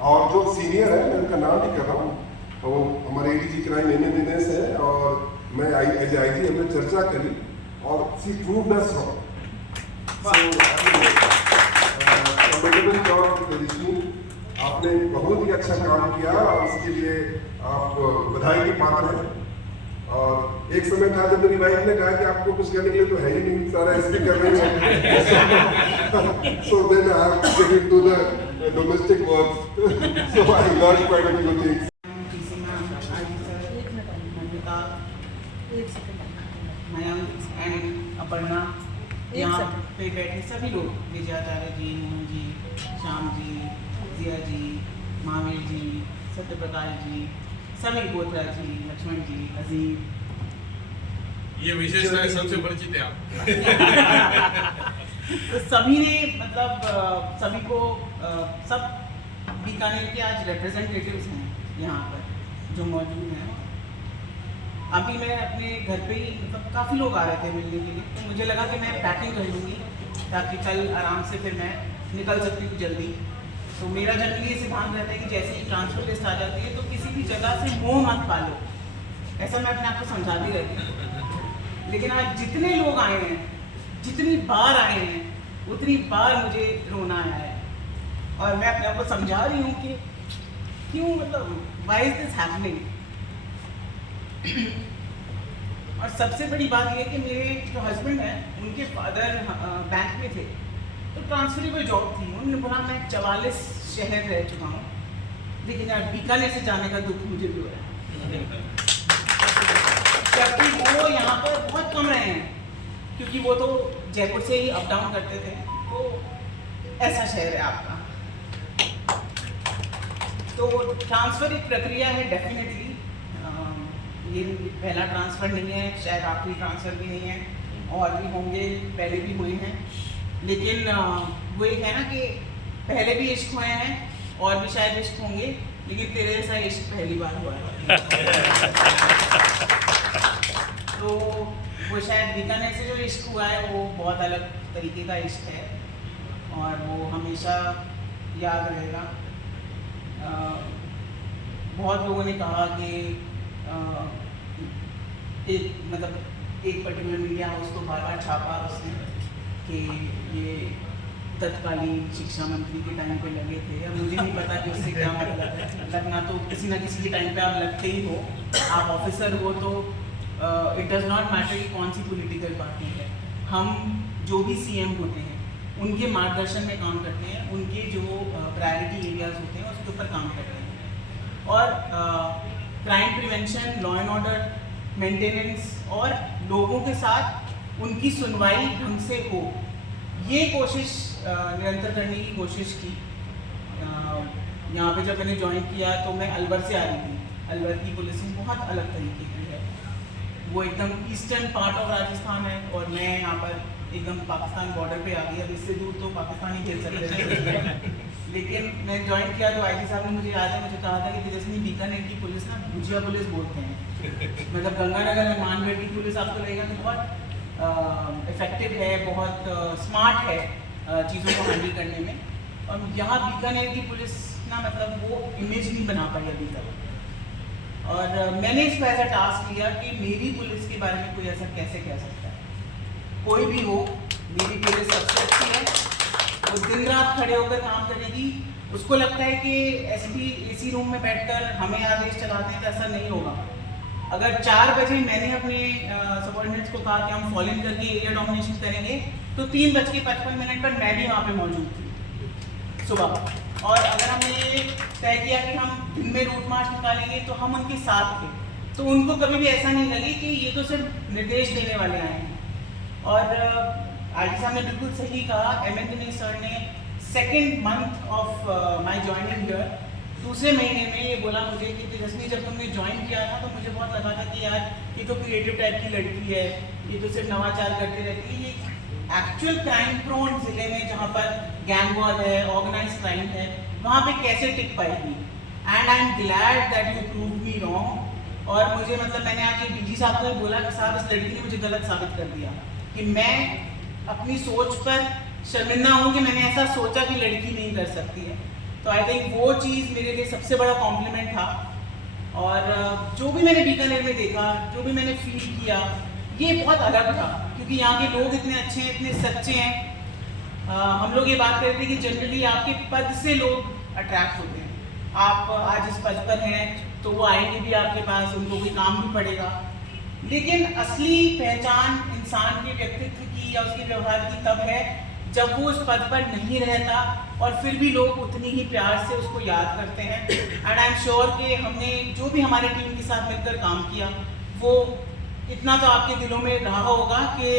और जो सीनियर है, मैं उनका नाम नहीं कर रहा हूँ, वो हमारे ADG क्राइम एम दिनेश है, और मैं एज IG हमने चर्चा करी और सी प्रूव्ड अस रॉन्ग। आपने बहुत ही अच्छा काम किया और उसके लिए आप बधाई के पात्र हैं। और एक समय था जब मेरी वाइफ ने कहा कि आपको कुछ करने के लिए तो है ही नहीं, सारा ऐसे कर रहे हैं। So then I have to get into the domestic work. So I learned quite a few things. Aparna, यहाँ पे बैठे सभी लोग, विजयाचार्य जी, मोहन जी, श्याम जी, जिया जी, महावीर जी, सत्यप्रकाश जी, सभी बोत्रा जी, लक्ष्मण जी, अजीम, ये विशेषता सबसे परिचित है आप। तो सभी ने मतलब सभी को सब बीकानेर के आज रिप्रेजेंटेटिव्स हैं यहाँ पर जो मौजूद हैं। अभी मैं अपने घर पे ही मतलब काफ़ी लोग आ रहे थे मिलने के लिए, तो मुझे लगा कि मैं पैकिंग कर लूँगी ताकि कल आराम से फिर मैं निकल सकती हूँ जल्दी। तो मेरा जनरली ये सिद्धांत रहता है कि जैसे ही ट्रांसफर लिस्ट आ जाती है तो किसी भी जगह से मोह मत पालो, ऐसा मैं अपने आप को समझाती रहती हूँ। लेकिन आज जितने लोग आए हैं, जितनी बार आए हैं, उतनी बार मुझे रोना आया है और मैं अपने आप को समझा रही हूँ कि क्यों, मतलब व्हाई इज दिस हैपनिंग। और सबसे बड़ी बात यह है कि मेरे जो हस्बैंड हैं उनके फादर बैंक में थे, तो ट्रांसफरेबल जॉब थी। उन्होंने बोला मैं 44 शहर रह चुका हूँ, लेकिन यार बीकानेर से जाने का दुख मुझे भी हो रहा है, जबकि वो यहाँ पर बहुत कम रहे हैं, क्योंकि वो तो जयपुर से ही अप डाउन करते थे। तो ऐसा शहर है आपका। तो ट्रांसफ़र एक प्रक्रिया है डेफिनेटली। ये पहला ट्रांसफ़र नहीं है, शायद आखिरी ट्रांसफ़र भी नहीं है, और भी होंगे, पहले भी हुए हैं। लेकिन वो एक है ना कि पहले भी इश्क हुए हैं और भी शायद इश्क होंगे, लेकिन तेरे जैसा इश्क पहली बार हुआ है। तो वो शायद बीकानेर से जो इश्क हुआ है वो बहुत अलग तरीके का इश्क है और वो हमेशा याद रहेगा। बहुत लोगों ने कहा कि एक पर्टिकुलर मीडिया हाउस को बार बार छापा उसने कि ये तत्कालीन शिक्षा मंत्री के टाइम पे लगे थे। अब मुझे नहीं पता कि उससे क्या मतलब है, लगना तो किसी ना किसी के टाइम पे आप लगते ही हो, आप ऑफिसर हो, तो इट डज़ नॉट मैटर कि कौन सी पॉलिटिकल पार्टी है। हम जो भी CM होते हैं उनके मार्गदर्शन में काम करते हैं, उनके जो प्रायोरिटी एरियाज होते हैं उसके ऊपर काम करते हैं। और crime prevention, law and order maintenance और लोगों के साथ उनकी सुनवाई ढंग से हो, ये कोशिश निरंतर करने की कोशिश की। यहाँ पे जब मैंने ज्वाइन किया तो मैं अलवर से आ रही थी। अलवर की पुलिसिंग बहुत अलग तरीके की है, वो एकदम ईस्टर्न पार्ट ऑफ राजस्थान है और मैं यहाँ पर एकदम पाकिस्तान बॉर्डर पे आ गई। अब इससे दूर तो पाकिस्तान ही खेल सकते हैं। लेकिन मैं ज्वाइन किया तो IG साहब ने मुझे याद है, मुझे कहा था कि तेजस्वी, बीकानेर की पुलिस ना भुजिया पुलिस बोलते हैं। मतलब गंगानगर में मानगढ़ की पुलिस आपको लगेगा कि बहुत इफेक्टिव है, बहुत स्मार्ट है चीज़ों को हैंडल करने में, और यहाँ बीकानेर की पुलिस ना मतलब वो इमेज नहीं बना पाई अभी तक। और मैंने इसको ऐसा टास्क लिया कि मेरी पुलिस के बारे में कोई ऐसा कैसे कह सकता है। कोई भी हो, मेरी पुलिस सबसे अच्छी है, वो दिन रात खड़े होकर काम करेगी। उसको लगता है कि SP AC रूम में बैठकर हमें आदेश चलाते हैं, तो ऐसा नहीं होगा। अगर 4 बजे मैंने अपने सबऑर्डिनेट्स को कहा कि हम फॉलो इन करके एरिया डोमिनेशन करेंगे, तो 3:55 पर मैं भी वहाँ पे मौजूद थी सुबह। और अगर हमने ये तय किया कि हम दिन में रूट मार्च निकालेंगे तो हम उनके साथ थे, तो उनको कभी भी ऐसा नहीं लगे कि ये तो सिर्फ निर्देश देने वाले आए हैं। और IG साहब ने बिल्कुल सही कहा, MN दिनेश सर ने 2nd month of my joining year, दूसरे महीने में ये बोला मुझे कि तेजस्वी, जब तुमने ज्वाइन किया था तो मुझे बहुत लगा था कि यार ये तो क्रिएटिव टाइप की लड़की है, ये तो सिर्फ नवाचार करती रहती है। ये एक्चुअल क्राइम प्रोन जिले में जहाँ पर गैंग वॉर है, ऑर्गेनाइज क्राइम है, वहाँ पे कैसे टिक पाएगी। And I am glad that you prove me wrong. और मुझे मतलब मैंने आज DG साहब को बोला कि साहब इस लड़की ने मुझे गलत साबित कर दिया, कि मैं अपनी सोच पर शर्मिंदा हूँ कि मैंने ऐसा सोचा कि लड़की नहीं कर सकती है। तो आई थिंक वो चीज़ मेरे लिए सबसे बड़ा कॉम्प्लीमेंट था। और जो भी मैंने बीकानेर में देखा, जो भी मैंने फील किया, ये बहुत अलग था, क्योंकि यहाँ के लोग इतने अच्छे हैं, इतने सच्चे हैं। हम लोग ये बात करते हैं कि जनरली आपके पद से लोग अट्रैक्ट होते हैं। आप आज इस पद पर हैं तो वो आएंगे भी आपके पास, उनको कोई काम भी पड़ेगा, लेकिन असली पहचान इंसान के व्यक्तित्व की या उसके व्यवहार की तब है जब वो उस पद पर नहीं रहता और फिर भी लोग उतनी ही प्यार से उसको याद करते हैं। एंड आई एम श्योर कि हमने जो भी हमारे टीम के साथ मिलकर काम किया वो इतना तो आपके दिलों में रहा होगा कि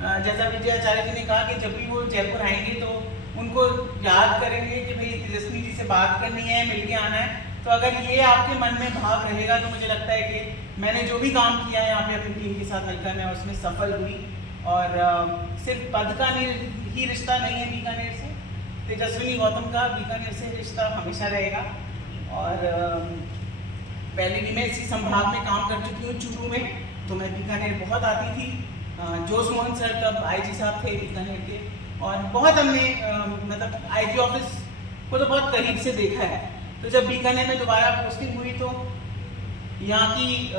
जैसा विजय आचार्य जी ने कहा कि जब भी वो जयपुर आएंगे तो उनको याद करेंगे कि भाई तेजस्वी जी से बात करनी है, मिलके आना है। तो अगर ये आपके मन में भाव रहेगा तो मुझे लगता है कि मैंने जो भी काम किया है यहाँ पे अपनी टीम के साथ मिलकर, मैं उसमें सफल हुई। और सिर्फ पद का ही रिश्ता नहीं है बीकानेर से, तेजस्विनी गौतम का बीकानेर से रिश्ता हमेशा रहेगा। और पहले भी मैं इसी संभाग में काम कर चुकी हूँ, चूरू में, तो मैं बीकानेर बहुत आती थी। जोश मोहन सर तब आईजी साहब थे बीकानेर के, और बहुत हमने मतलब आईजी ऑफिस को तो बहुत करीब से देखा है। तो जब बीकानेर में दोबारा पोस्टिंग हुई तो यहाँ की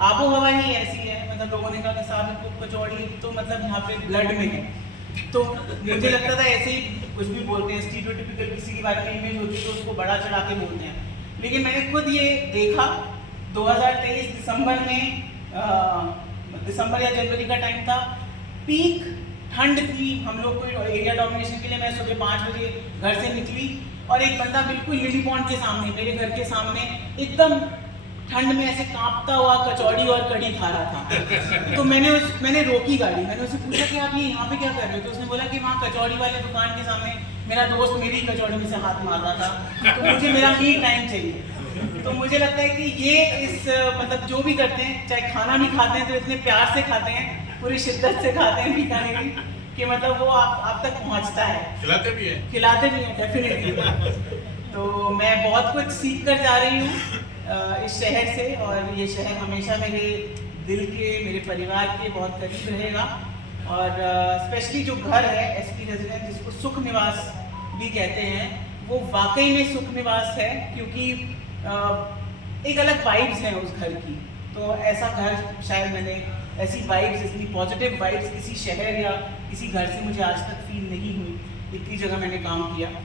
आबो हवा ही ऐसी है, मतलब लोगों ने कहा कि साहब इनको कचौड़ी तो मतलब यहाँ पे ब्लड में है। तो मुझे लगता था ऐसे ही कुछ भी बोलते हैं, स्टीरियोटाइपिकल किसी के बारे में इमेज होती है तो उसको बड़ा चढ़ा के बोलते हैं। लेकिन मैंने खुद ये देखा 2023 दिसंबर में, दिसंबर या जनवरी का टाइम था, पीक ठंड थी, हम लोग को एरिया डोमिनेशन के लिए मैं सुबह 5 बजे घर से निकली और एक बंदा बिल्कुल लिली पॉन्ड के सामने, मेरे घर के सामने एकदम ठंड में ऐसे कांपता हुआ कचौड़ी और कढ़ी खा रहा था। तो मैंने रोकी गाड़ी, मैंने उससे पूछा कि आप ये यहाँ पे क्या कर रहे हो? तो उसने बोला कि वहाँ कचौड़ी वाले दुकान के सामने मेरा दोस्त मेरी कचौड़ी में से हाथ मार रहा था, तो मुझे मेरा मी टाइम चाहिए। तो मुझे लगता है कि ये इस मतलब जो भी करते हैं, चाहे खाना भी खाते हैं तो इतने प्यार से खाते हैं, पूरी शिद्दत से खाते हैं बीकानेरी, कि मतलब वो आप तक पहुँचता है। खिलाते भी हैं डेफिनेटली। तो मैं बहुत कुछ सीख कर जा रही हूँ इस शहर से, और ये शहर हमेशा मेरे दिल के, मेरे परिवार के बहुत करीब रहेगा। और स्पेशली जो घर है एसपी रेजिडेंस, जिसको सुख निवास भी कहते हैं, वो वाकई में सुख निवास है, क्योंकि एक अलग वाइब्स हैं उस घर की। तो ऐसा घर शायद मैंने, ऐसी वाइब्स, इतनी पॉजिटिव वाइब्स किसी शहर या किसी घर से मुझे आज तक फील नहीं हुई। इतनी जगह मैंने काम किया।